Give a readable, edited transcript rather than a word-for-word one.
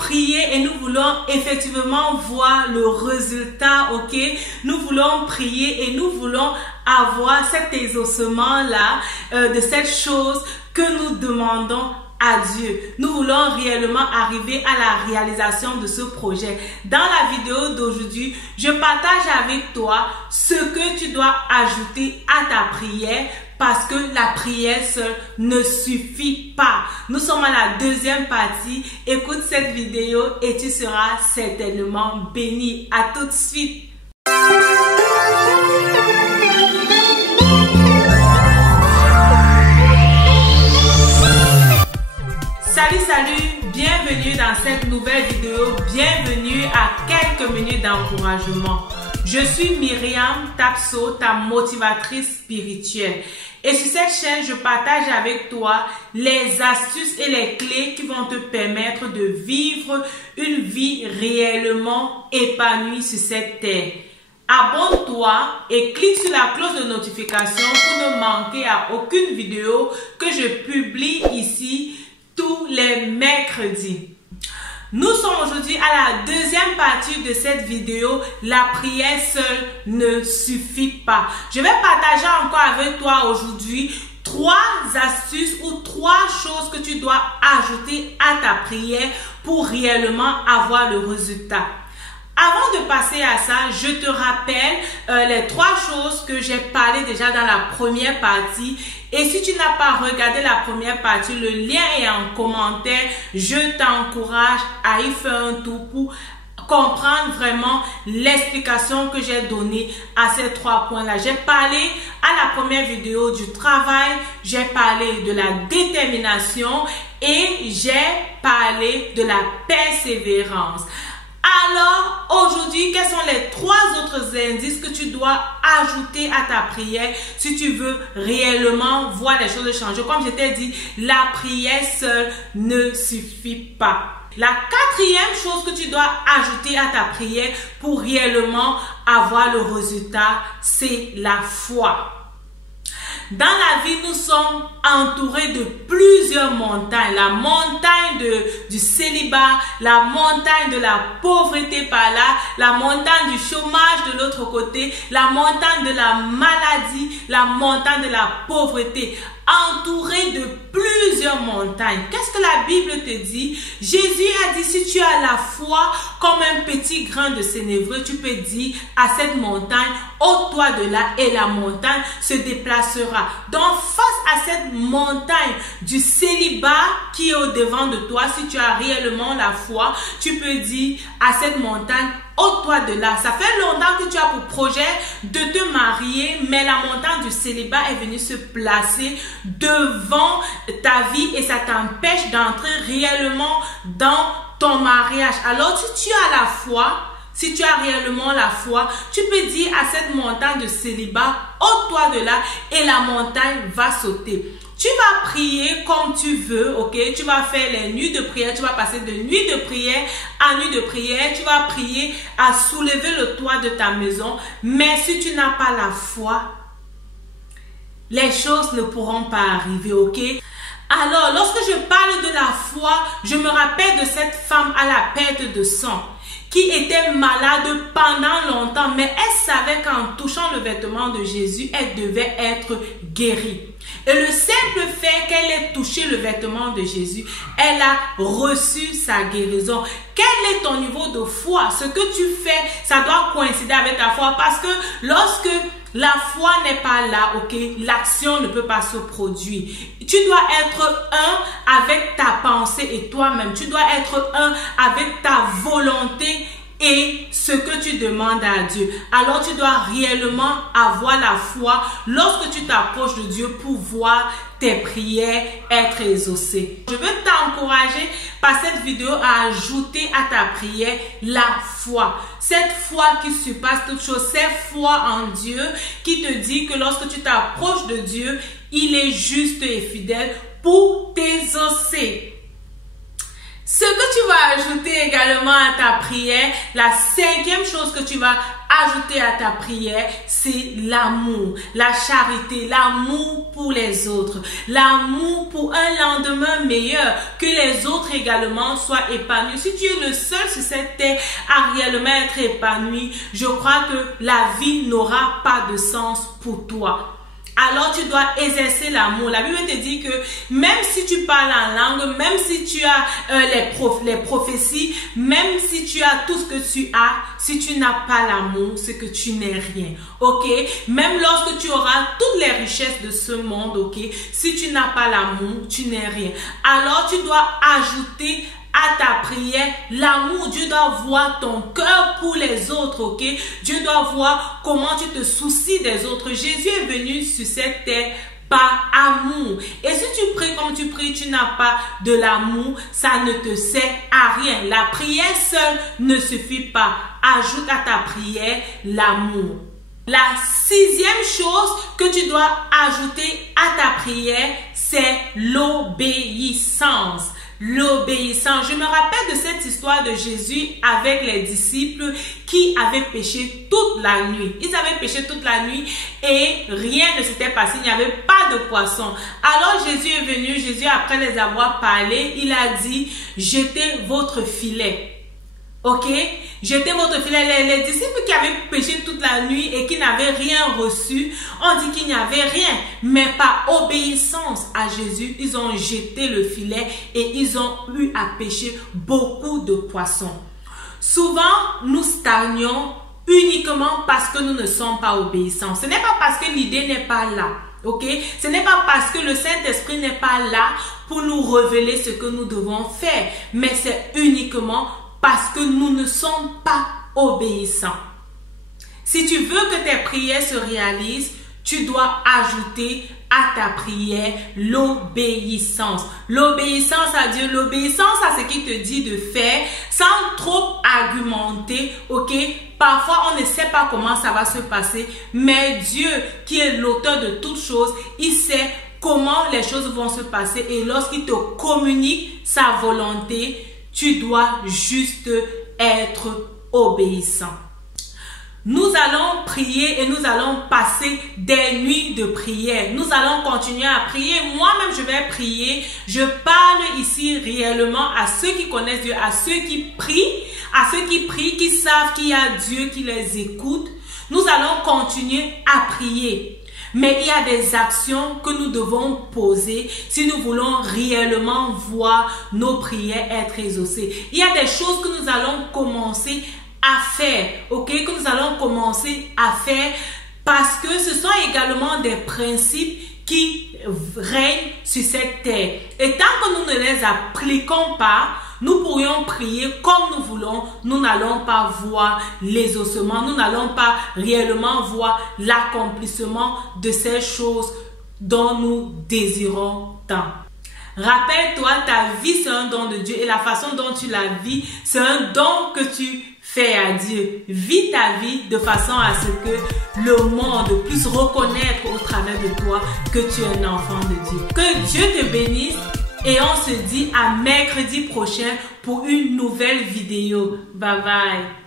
prier et nous voulons effectivement voir le résultat, ok? Nous voulons prier et nous voulons avoir cet exaucement-là de cette chose que nous demandons à Dieu. Nous voulons réellement arriver à la réalisation de ce projet. Dans la vidéo d'aujourd'hui, je partage avec toi ce que tu dois ajouter à ta prière parce que la prière seule ne suffit pas. Nous sommes à la deuxième partie. Écoute cette vidéo et tu seras certainement béni. À tout de suite. Salut, bienvenue dans cette nouvelle vidéo, bienvenue à quelques minutes d'encouragement. Je suis Myriam Tapso, ta motivatrice spirituelle. Et sur cette chaîne, je partage avec toi les astuces et les clés qui vont te permettre de vivre une vie réellement épanouie sur cette terre. Abonne-toi et clique sur la cloche de notification pour ne manquer à aucune vidéo que je publie ici tous les mercredis. Nous sommes aujourd'hui à la deuxième partie de cette vidéo. La prière seule ne suffit pas. Je vais partager encore avec toi aujourd'hui 3 astuces ou 3 choses que tu dois ajouter à ta prière pour réellement avoir le résultat. Avant de passer à ça, je te rappelle les 3 choses que j'ai parlé déjà dans la première partie. Et si tu n'as pas regardé la première partie, le lien est en commentaire. Je t'encourage à y faire un tour pour comprendre vraiment l'explication que j'ai donnée à ces 3 points-là. J'ai parlé à la première vidéo du travail, j'ai parlé de la détermination et j'ai parlé de la persévérance. Alors, aujourd'hui, quels sont les 3 autres indices que tu dois ajouter à ta prière si tu veux réellement voir les choses changer? Comme je t'ai dit, la prière seule ne suffit pas. La 4e chose que tu dois ajouter à ta prière pour réellement avoir le résultat, c'est la foi. Dans la vie, nous sommes entourés de plusieurs montagnes. La montagne du célibat, la montagne de la pauvreté par là, la montagne du chômage de l'autre côté, la montagne de la maladie, la montagne de la pauvreté. Entouré de plusieurs montagnes. Qu'est-ce que la Bible te dit? Jésus a dit, si tu as la foi comme un petit grain de sénévreux, tu peux dire à cette montagne, ôte-toi de là et la montagne se déplacera. Donc face à cette montagne du célibat qui est au devant de toi, si tu as réellement la foi, tu peux dire à cette montagne, ôte-toi de là. Ça fait longtemps que tu as pour projet de te marier, mais la montagne du célibat est venue se placer devant ta vie et ça t'empêche d'entrer réellement dans ton mariage. Alors, si tu as la foi, si tu as réellement la foi, tu peux dire à cette montagne de célibat, ôte-toi de là et la montagne va sauter. Tu vas prier comme tu veux, ok? Tu vas faire les nuits de prière, tu vas passer de nuit de prière à nuit de prière. Tu vas prier à soulever le toit de ta maison. Mais si tu n'as pas la foi, les choses ne pourront pas arriver, ok? Alors, lorsque je parle de la foi, je me rappelle de cette femme à la perte de sang qui était malade pendant longtemps, mais elle savait qu'en touchant le vêtement de Jésus, elle devait être guérie. Et le simple fait qu'elle ait touché le vêtement de Jésus, elle a reçu sa guérison. Quel est ton niveau de foi? Ce que tu fais, ça doit coïncider avec ta foi parce que lorsque la foi n'est pas là, ok, l'action ne peut pas se produire. Tu dois être un avec ta pensée et toi-même. Tu dois être un avec ta volonté et ce que tu demandes à Dieu. Alors tu dois réellement avoir la foi lorsque tu t'approches de Dieu pour voir tes prières être exaucées. Je veux t'encourager par cette vidéo à ajouter à ta prière la foi. Cette foi qui surpasse toute chose, cette foi en Dieu qui te dit que lorsque tu t'approches de Dieu, il est juste et fidèle pour t'exaucer. Ce que tu vas ajouter également à ta prière, la cinquième chose que tu vas ajouter à ta prière, c'est l'amour, la charité, l'amour pour les autres, l'amour pour un lendemain meilleur, que les autres également soient épanouis. Si tu es le seul sur cette terre à réellement être épanoui, je crois que la vie n'aura pas de sens pour toi. Alors tu dois exercer l'amour. La Bible te dit que même si tu parles en langue, même si tu as les prophéties, même si tu as tout ce que tu as, si tu n'as pas l'amour, c'est que tu n'es rien. Ok? Même lorsque tu auras toutes les richesses de ce monde, ok? Si tu n'as pas l'amour, tu n'es rien. Alors tu dois ajouter à ta prière l'amour. Dieu doit voir ton cœur pour les autres, ok? Dieu doit voir comment tu te soucies des autres. Jésus est venu sur cette terre par amour. Et si tu pries comme tu pries, tu n'as pas de l'amour, ça ne te sert à rien. La prière seule ne suffit pas. Ajoute à ta prière l'amour. La sixième chose que tu dois ajouter à ta prière, c'est l'obéissance. L'obéissance. Je me rappelle de cette histoire de Jésus avec les disciples qui avaient péché toute la nuit. Ils avaient péché toute la nuit et rien ne s'était passé. Il n'y avait pas de poisson. Alors Jésus est venu. Jésus, après les avoir parlé, il a dit, jetez votre filet. Ok? Jetez votre filet. Les disciples qui avaient péché toute la nuit et qui n'avaient rien reçu, on dit qu'il n'y avait rien. Mais par obéissance à Jésus, ils ont jeté le filet et ils ont eu à pêcher beaucoup de poissons. Souvent, nous stagnons uniquement parce que nous ne sommes pas obéissants. Ce n'est pas parce que l'idée n'est pas là. Ok? Ce n'est pas parce que le Saint-Esprit n'est pas là pour nous révéler ce que nous devons faire. Mais c'est uniquement parce que nous ne sommes pas obéissants. Si tu veux que tes prières se réalisent, tu dois ajouter à ta prière l'obéissance. L'obéissance à Dieu, l'obéissance à ce qu'il te dit de faire sans trop argumenter, ok? Parfois, on ne sait pas comment ça va se passer, mais Dieu, qui est l'auteur de toutes choses, il sait comment les choses vont se passer et lorsqu'il te communique sa volonté, tu dois juste être obéissant. Nous allons prier et nous allons passer des nuits de prière. Nous allons continuer à prier. Moi-même, je vais prier. Je parle ici réellement à ceux qui connaissent Dieu, à ceux qui prient, qui savent qu'il y a Dieu qui les écoute. Nous allons continuer à prier. Mais il y a des actions que nous devons poser si nous voulons réellement voir nos prières être exaucées. Il y a des choses que nous allons commencer à faire, ok, que nous allons commencer à faire parce que ce sont également des principes qui règnent sur cette terre. Et tant que nous ne les appliquons pas, nous pourrions prier comme nous voulons, nous n'allons pas voir l'exaucement, nous n'allons pas réellement voir l'accomplissement de ces choses dont nous désirons tant. Rappelle-toi, ta vie c'est un don de Dieu et la façon dont tu la vis, c'est un don que tu fais à Dieu. Vis ta vie de façon à ce que le monde puisse reconnaître au travers de toi que tu es un enfant de Dieu. Que Dieu te bénisse et on se dit à mercredi prochain pour une nouvelle vidéo. Bye bye.